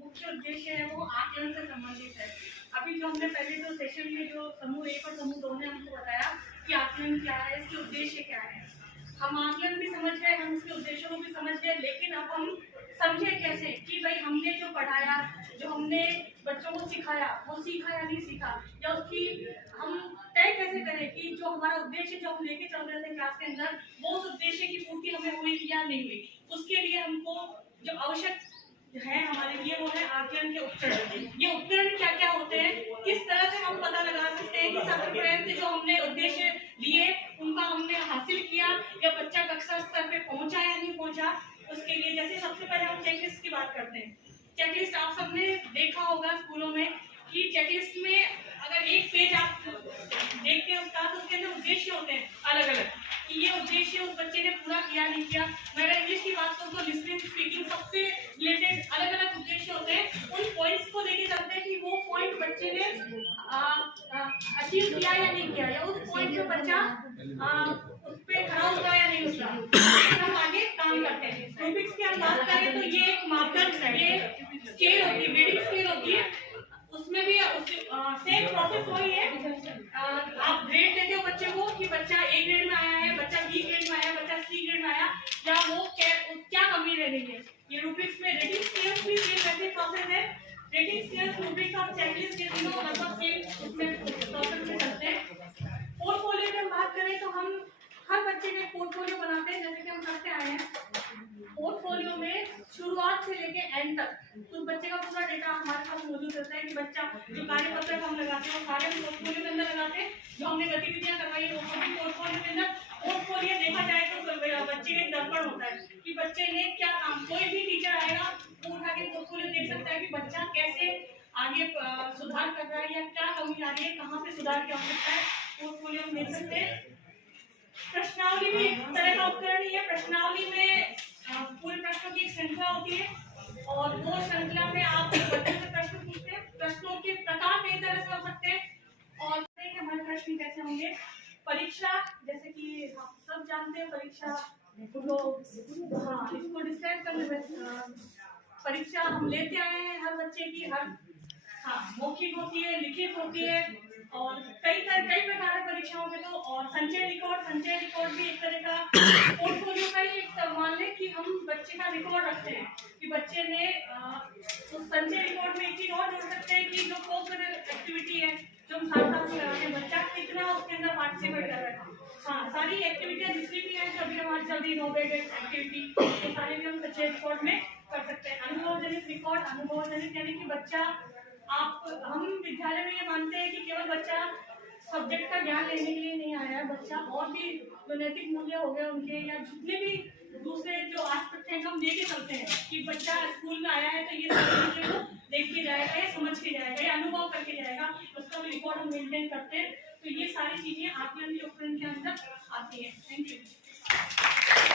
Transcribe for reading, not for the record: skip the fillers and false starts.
मुख्य उद्देश्य है वो आकलन से संबंधित है। अभी जो हमने पहले जो सेशन में जो समूह 1 और समूह 2 ने हमको बताया कि आकलन क्या है, इसके उद्देश्य क्या है। हम आकलन भी समझ गए, हम इसके उद्देश्यों को भी समझ गए, लेकिन अब हम समझे कैसे कि भाई हमने जो पढ़ाया, जो हमने बच्चों को सिखाया, वो सीखा या नहीं सीखा, या उसकी हम तय कैसे करें कि जो हमारा उद्देश्य जो हम लेके चल रहे थे क्लास के अंदर, वो उस उद्देश्य की पूर्ति हमें हुई या नहीं हुई। उसके लिए हमको जो आवश्यक है हमारे लिए वो है आकलन के उपकरण। ये उपकरण क्या क्या होते हैं, किस तरह से हम पता लगा सकते हैं कि छात्र पर्यंत जो हमने उद्देश्य लिए उनका हमने हासिल किया या बच्चा कक्षा स्तर पे पहुंचा या नहीं पहुंचा। उसके लिए जैसे सबसे पहले हम चेकलिस्ट की बात करते हैं। चेकलिस्ट आप सबने देखा होगा स्कूलों में कि चेकलिस्ट में अगर एक पेज आप देखते हैं उसका, तो उसके अंदर उद्देश्य होते हैं अलग अलग कि ये उद्देश्य उस बच्चे ने पूरा किया नहीं किया। मैं अगर इंग्लिश की बात करूँ तो लिसनिंग, स्पीकिंग, सबसे रिलेटेड अलग अलग उद्देश्य होते हैं। उन पॉइंट्स को लेके चलते हैं कि वो पॉइंट बच्चे ने अचीव किया या नहीं किया, या उस पॉइंट पे बच्चा उस पे खड़ा हुआ या नहीं उतरा, हम आगे काम करते हैं। रूब्रिक्स की हम बात करें तो ये एक मापदंड है, ये स्केल होती है, ग्रेडिंग स्केल होती है। उसमें भी सेम प्रोसेस वही है। आप ग्रेड देते हो बच्चे को कि बच्चा ए ग्रेड में आया है, बच्चा बी ग्रेड में आया, बच्चा सी ग्रेड में आया, या वो क्या कमी रह गई है। ये रूब्रिक्स में रेटिंग स्केल्स भी सेम वैसे प्रोसेस है। रेटिंग स्केल्स, रूब्रिक्स और चेकलिस्ट ये तीनों लगभग सेम उसमें प्रोसेस में चलते हैं। पोर्टफोलियो की हम बात करें तो हम हर बच्चे का पोर्टफोलियो बनाते हैं, जैसे कि हम करते आए हैं। पोर्टफोलियो में शुरुआत से लेके एंड तक उस बच्चे का पूरा डेटा हमारे पास मौजूद रहता है कि बच्चा जो कार्य पत्र हम लगाते हैं वो सारे हम पोर्टफोलियो के अंदर लगाते हैं। जो हमने गतिविधियां करवाई है वो सभी पोर्टफोलियो के अंदर। पोर्टफोलियो देखा जाए तो बच्चे का एक दर्पण होता है कि बच्चे ने क्या काम, कोई भी टीचर आएगा वो उठा के पोर्टफोलियो देख सकता है कि बच्चा कैसे आगे सुधार कर रहा है या क्या कमी आ रही है, कहाँ पे सुधार की आवश्यकता है, पोर्टफोलियो हम देख सकते हैं। प्रश्नावली भी एक तरह का उपकरण ही है। प्रश्नावली में पूरे प्रश्नों की एक श्रृंखला होती है और वो श्रृंखला में आप बच्चे से प्रश्न पूछते हैं। प्रश्नों के प्रकार कई तरह से हो सकते हैं और हमारे प्रश्न कैसे होंगे। परीक्षा, जैसे कि हम सब जानते हैं परीक्षा तो इसको डिस्क्राइब करने परीक्षा हम लेते आए हैं हर बच्चे की, हर मौखिक होती है, लिखित होती है और कई प्रकार की परीक्षाओं में तो। और संचय रिकॉर्ड भी एक तरह का पोर्टफोलियो का ही एक मान लें कि हम बच्चे का रिकॉर्ड रखते हैं कि बच्चे ने उस संचय रिकॉर्ड में एक चीज और जोड़ सकते हैं कि जो को करिकुलर एक्टिविटी है जो हम साथ में कराते हैं, बच्चा कितना उसके अंदर पार्टिसिपेट कर रहा है। सारी एक्टिविटियां जितनी भी है जो अभी हमारी चल रही इनोवेटिव एक्टिविटी, वो सारी भी हम संचय रिकॉर्ड में कर सकते हैं। अनुभवजनित रिकॉर्ड, अनुभवजनित यानी कि बच्चा हम विद्यालय में ये मानते हैं कि केवल बच्चा सब्जेक्ट का ज्ञान लेने के लिए नहीं आया है, बच्चा और भी जो नैतिक मूल्य हो गए उनके या जितने भी दूसरे जो एस्पेक्ट हैं हम लेके चलते हैं कि बच्चा स्कूल में आया है तो ये सारे चीजें को देख के जाएगा, ये समझ के जाएगा, ये अनुभव करके जाएगा, उसका भी रिकॉर्ड हम मेंटेन करते हैं। तो ये सारी चीजें आकलन के उपकरण के अंदर आती है। Thank you.